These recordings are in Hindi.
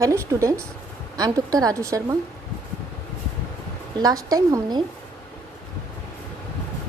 Hello students, I am doctor Raju Sharma. Last time हमने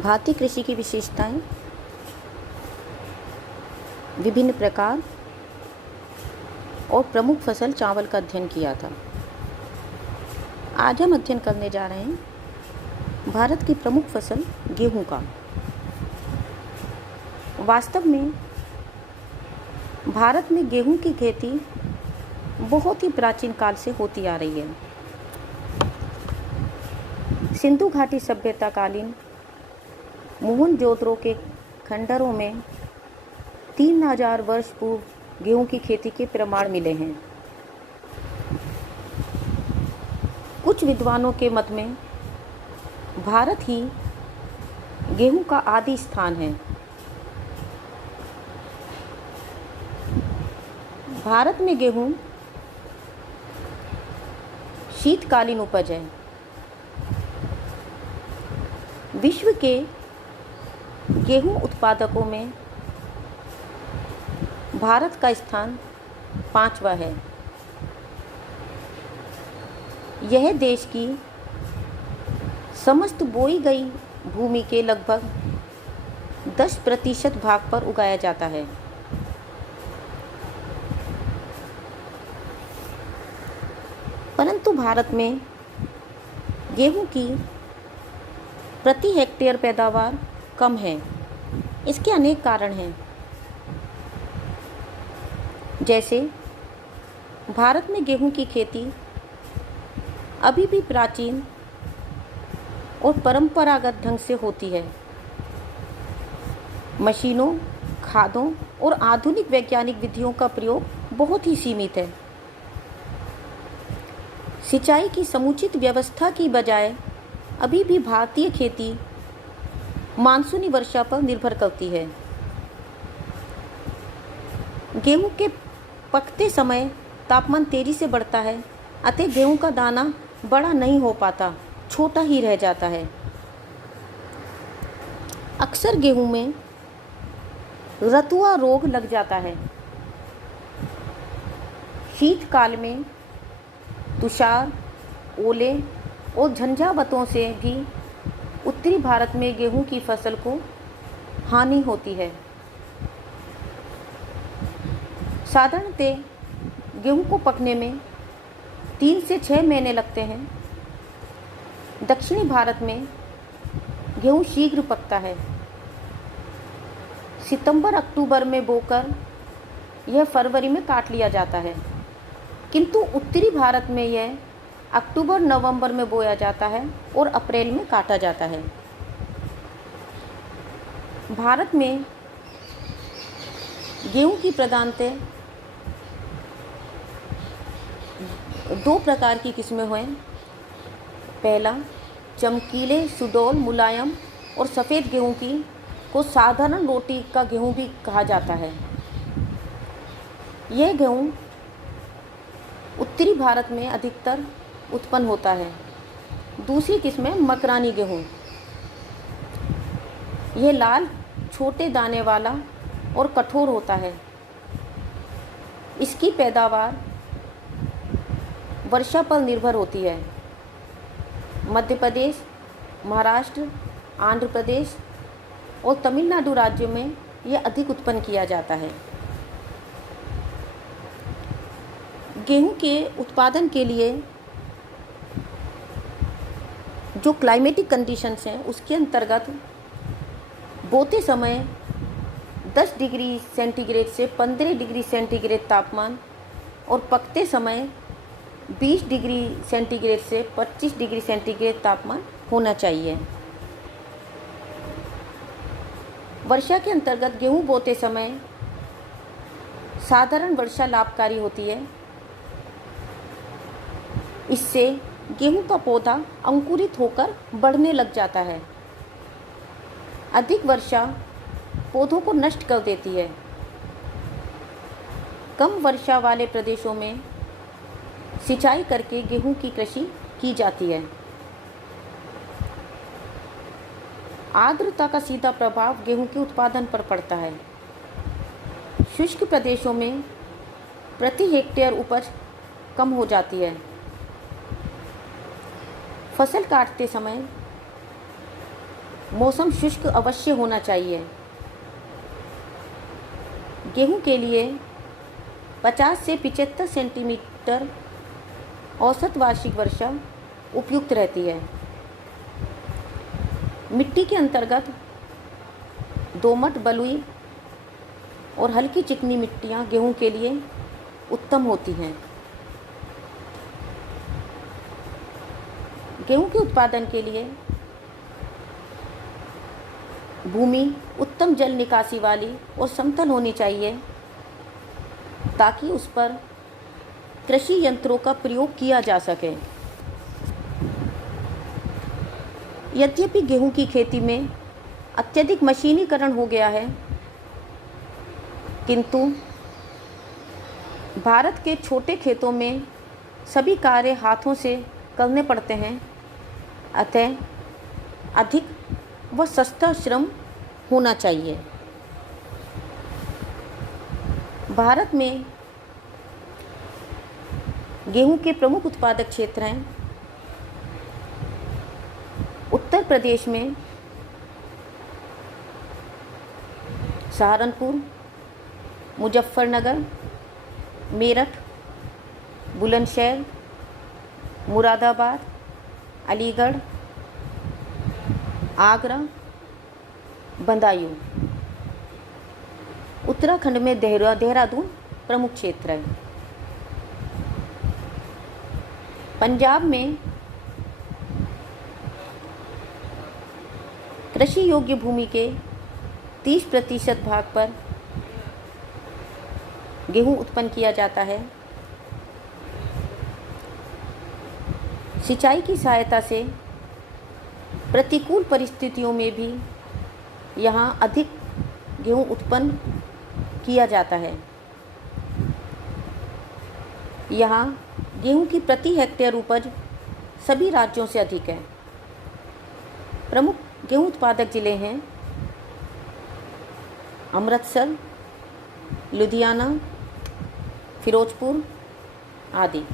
भारतीय कृषि की विशेषताएं, विभिन्न प्रकार और प्रमुख फसल चावल का अध्ययन किया था। आज हम अध्ययन करने जा रहे हैं भारत की प्रमुख फसल गेहूं का। वास्तव में भारत में गेहूं की खेती बहुत ही प्राचीन काल से होती आ रही है। सिंधु घाटी सभ्यता कालीन मोहनजोदड़ो के खंडरों में 3000 वर्ष पूर्व गेहूं की खेती के प्रमाण मिले हैं। कुछ विद्वानों के मत में भारत ही गेहूं का आदि स्थान है। भारत में गेहूं शीतकालीन उपज है। विश्व के गेहूं उत्पादकों में भारत का स्थान 5वां है। यह देश की समस्त बोई गई भूमि के लगभग 10% भाग पर उगाया जाता है। परंतु भारत में गेहूं की प्रति हेक्टेयर पैदावार कम है। इसके अनेक कारण हैं, जैसे भारत में गेहूं की खेती अभी भी प्राचीन और परंपरागत ढंग से होती है। मशीनों, खादों और आधुनिक वैज्ञानिक विधियों का प्रयोग बहुत ही सीमित है। सिंचाई की समुचित व्यवस्था की बजाय अभी भी भारतीय खेती मानसूनी वर्षा पर निर्भर करती है। गेहूं के पकते समय तापमान तेजी से बढ़ता है, अतः गेहूं का दाना बड़ा नहीं हो पाता, छोटा ही रह जाता है। अक्सर गेहूं में रतुआ रोग लग जाता है। शीतकाल में तुषार, ओले और झंझावातों से भी उत्तरी भारत में गेहूं की फसल को हानि होती है। साधारणतः गेहूं को पकने में 3 से 6 महीने लगते हैं। दक्षिणी भारत में गेहूं शीघ्र पकता है। सितंबर-अक्टूबर में बोकर यह फरवरी में काट लिया जाता है, किंतु उत्तरी भारत में यह अक्टूबर-नवंबर में बोया जाता है और अप्रैल में काटा जाता है। भारत में गेहूं की प्रधानतः 2 प्रकार की किस्में हैं। पहला, चमकीले, सुडौल, मुलायम और सफ़ेद गेहूं की को साधारण रोटी का गेहूं भी कहा जाता है। यह गेहूं उत्तरी भारत में अधिकतर उत्पन्न होता है। दूसरी किस्म है मकरानी गेहूं। यह लाल, छोटे दाने वाला और कठोर होता है। इसकी पैदावार वर्षा पर निर्भर होती है। मध्य प्रदेश, महाराष्ट्र, आंध्र प्रदेश और तमिलनाडु राज्यों में यह अधिक उत्पन्न किया जाता है। गेहूं के उत्पादन के लिए जो क्लाइमेटिक कंडीशंस हैं, उसके अंतर्गत बोते समय 10 डिग्री सेंटीग्रेड से 15 डिग्री सेंटीग्रेड तापमान और पकते समय 20 डिग्री सेंटीग्रेड से 25 डिग्री सेंटीग्रेड तापमान होना चाहिए। वर्षा के अंतर्गत गेहूं बोते समय साधारण वर्षा लाभकारी होती है। इससे गेहूं का पौधा अंकुरित होकर बढ़ने लग जाता है। अधिक वर्षा पौधों को नष्ट कर देती है। कम वर्षा वाले प्रदेशों में सिंचाई करके गेहूं की कृषि की जाती है। आर्द्रता का सीधा प्रभाव गेहूं के उत्पादन पर पड़ता है। शुष्क प्रदेशों में प्रति हेक्टेयर उपज कम हो जाती है। फसल काटते समय मौसम शुष्क अवश्य होना चाहिए। गेहूं के लिए 50 से 75 सेंटीमीटर औसत वार्षिक वर्षा उपयुक्त रहती है। मिट्टी के अंतर्गत दोमट, बलुई और हल्की चिकनी मिट्टियाँ गेहूं के लिए उत्तम होती हैं। गेहूं के उत्पादन के लिए भूमि उत्तम जल निकासी वाली और समतल होनी चाहिए ताकि उस पर कृषि यंत्रों का प्रयोग किया जा सके। यद्यपि गेहूं की खेती में अत्यधिक मशीनीकरण हो गया है, किंतु भारत के छोटे खेतों में सभी कार्य हाथों से करने पड़ते हैं, अतः अधिक व सस्ता श्रम होना चाहिए। भारत में गेहूं के प्रमुख उत्पादक क्षेत्र हैं। उत्तर प्रदेश में सहारनपुर, मुजफ्फरनगर, मेरठ, बुलंदशहर, मुरादाबाद, अलीगढ़, आगरा, बदायूं। उत्तराखंड में देहरादून प्रमुख क्षेत्र है। पंजाब में कृषि योग्य भूमि के 30% भाग पर गेहूं उत्पन्न किया जाता है। सिंचाई की सहायता से प्रतिकूल परिस्थितियों में भी यहाँ अधिक गेहूं उत्पन्न किया जाता है। यहाँ गेहूं की प्रति हेक्टेयर उपज सभी राज्यों से अधिक है। प्रमुख गेहूं उत्पादक जिले हैं अमृतसर, लुधियाना, फिरोजपुर आदि।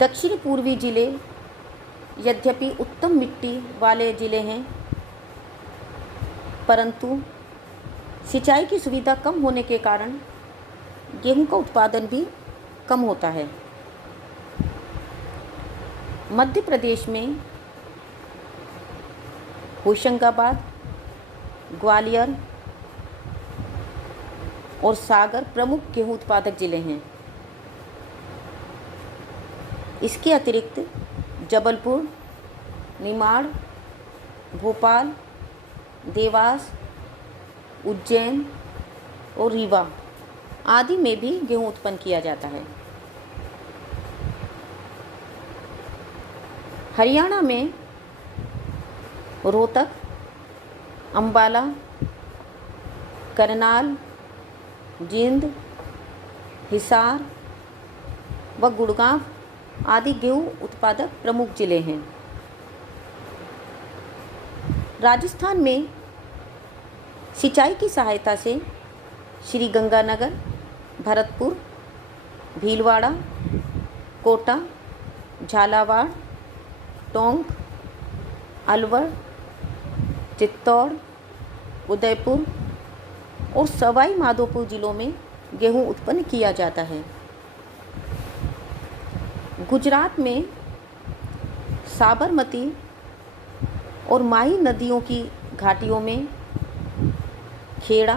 दक्षिण पूर्वी जिले यद्यपि उत्तम मिट्टी वाले जिले हैं, परंतु सिंचाई की सुविधा कम होने के कारण गेहूं का उत्पादन भी कम होता है। मध्य प्रदेश में होशंगाबाद, ग्वालियर और सागर प्रमुख गेहूं उत्पादक जिले हैं। इसके अतिरिक्त जबलपुर, निमाड़, भोपाल, देवास, उज्जैन और रीवा आदि में भी गेहूं उत्पन्न किया जाता है। हरियाणा में रोहतक, अंबाला, करनाल, जींद, हिसार व गुड़गांव आदि गेहूं उत्पादक प्रमुख जिले हैं। राजस्थान में सिंचाई की सहायता से श्री गंगानगर, भरतपुर, भीलवाड़ा, कोटा, झालावाड़, टोंक, अलवर, चित्तौड़, उदयपुर और सवाई माधोपुर जिलों में गेहूं उत्पन्न किया जाता है। गुजरात में साबरमती और माही नदियों की घाटियों में खेड़ा,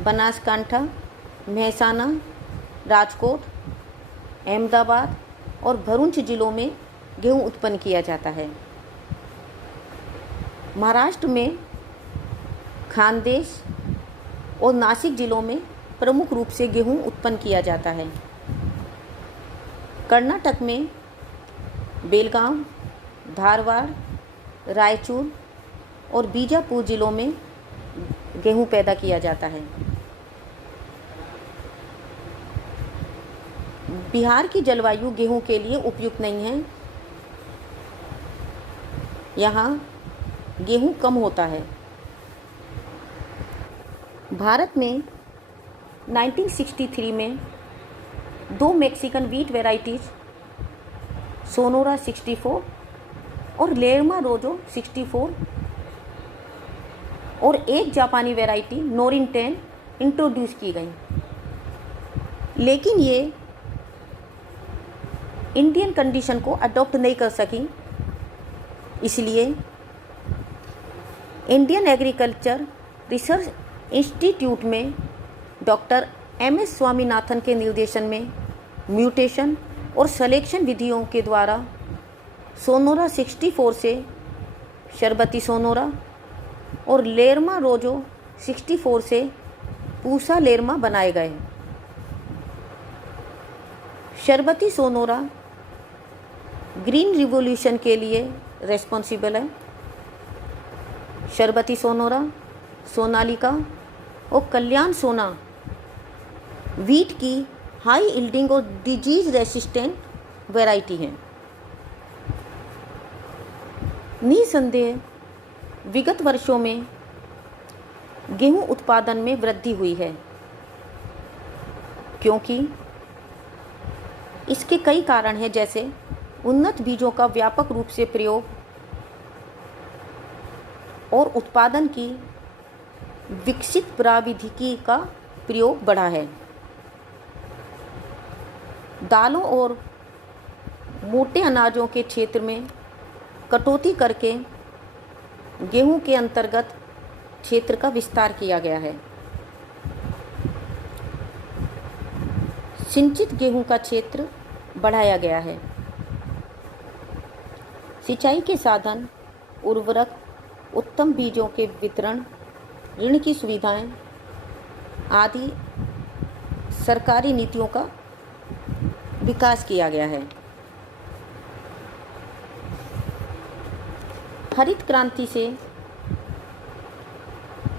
बनासकांठा, महसाना, राजकोट, अहमदाबाद और भरूच जिलों में गेहूं उत्पन्न किया जाता है। महाराष्ट्र में खानदेश और नासिक जिलों में प्रमुख रूप से गेहूं उत्पन्न किया जाता है। कर्नाटक में बेलगांव, धारवाड़, रायचूर और बीजापुर जिलों में गेहूं पैदा किया जाता है। बिहार की जलवायु गेहूं के लिए उपयुक्त नहीं है। यहाँ गेहूं कम होता है। भारत में 1963 में 2 मैक्सिकन वीट वेराइटीज़ सोनोरा 64 और लेरमा रोजो 64 और एक जापानी वैरायटी नोरिन 10 इंट्रोड्यूस की गई, लेकिन ये इंडियन कंडीशन को अडॉप्ट नहीं कर सकी। इसलिए इंडियन एग्रीकल्चर रिसर्च इंस्टीट्यूट में डॉक्टर MS स्वामीनाथन के निर्देशन में म्यूटेशन और सलेक्शन विधियों के द्वारा सोनोरा 64 से शरबती सोनोरा और लेरमा रोजो 64 से पूसा लेरमा बनाए गए। शरबती सोनोरा ग्रीन रिवॉल्यूशन के लिए रेस्पॉन्सिबल है। शरबती सोनोरा, सोनालिका और कल्याण सोना वीट की हाई यील्डिंग और डिजीज रेसिस्टेंट वैरायटी हैं। निसंदेह विगत वर्षों में गेहूं उत्पादन में वृद्धि हुई है, क्योंकि इसके कई कारण हैं, जैसे उन्नत बीजों का व्यापक रूप से प्रयोग और उत्पादन की विकसित प्रविधिकी का प्रयोग बढ़ा है। दालों और मोटे अनाजों के क्षेत्र में कटौती करके गेहूं के अंतर्गत क्षेत्र का विस्तार किया गया है। सिंचित गेहूं का क्षेत्र बढ़ाया गया है। सिंचाई के साधन, उर्वरक, उत्तम बीजों के वितरण, ऋण की सुविधाएं आदि सरकारी नीतियों का विकास किया गया है। हरित क्रांति से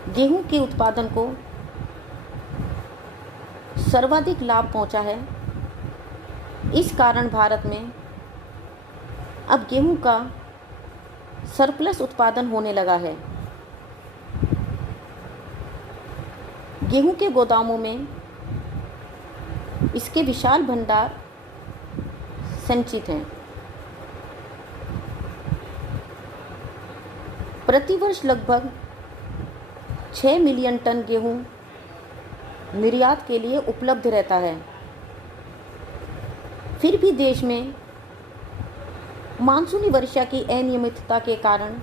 गेहूं के उत्पादन को सर्वाधिक लाभ पहुंचा है। इस कारण भारत में अब गेहूं का सरप्लस उत्पादन होने लगा है। गेहूं के गोदामों में इसके विशाल भंडार संचित हैं। प्रतिवर्ष लगभग 6 मिलियन टन गेहूं निर्यात के लिए उपलब्ध रहता है। फिर भी देश में मानसूनी वर्षा की अनियमितता के कारण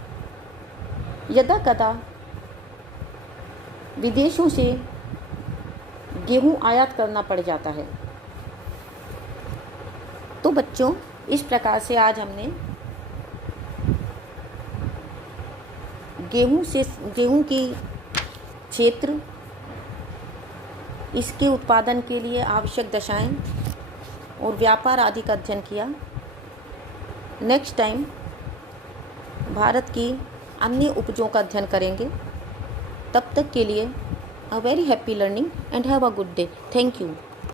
यदाकदा विदेशों से गेहूं आयात करना पड़ जाता है। तो बच्चों, इस प्रकार से आज हमने गेहूं की क्षेत्र, इसके उत्पादन के लिए आवश्यक दशाएं और व्यापार आदि का अध्ययन किया। नेक्स्ट टाइम भारत की अन्य उपजों का अध्ययन करेंगे। तब तक के लिए a very happy learning and have a good day. Thank you.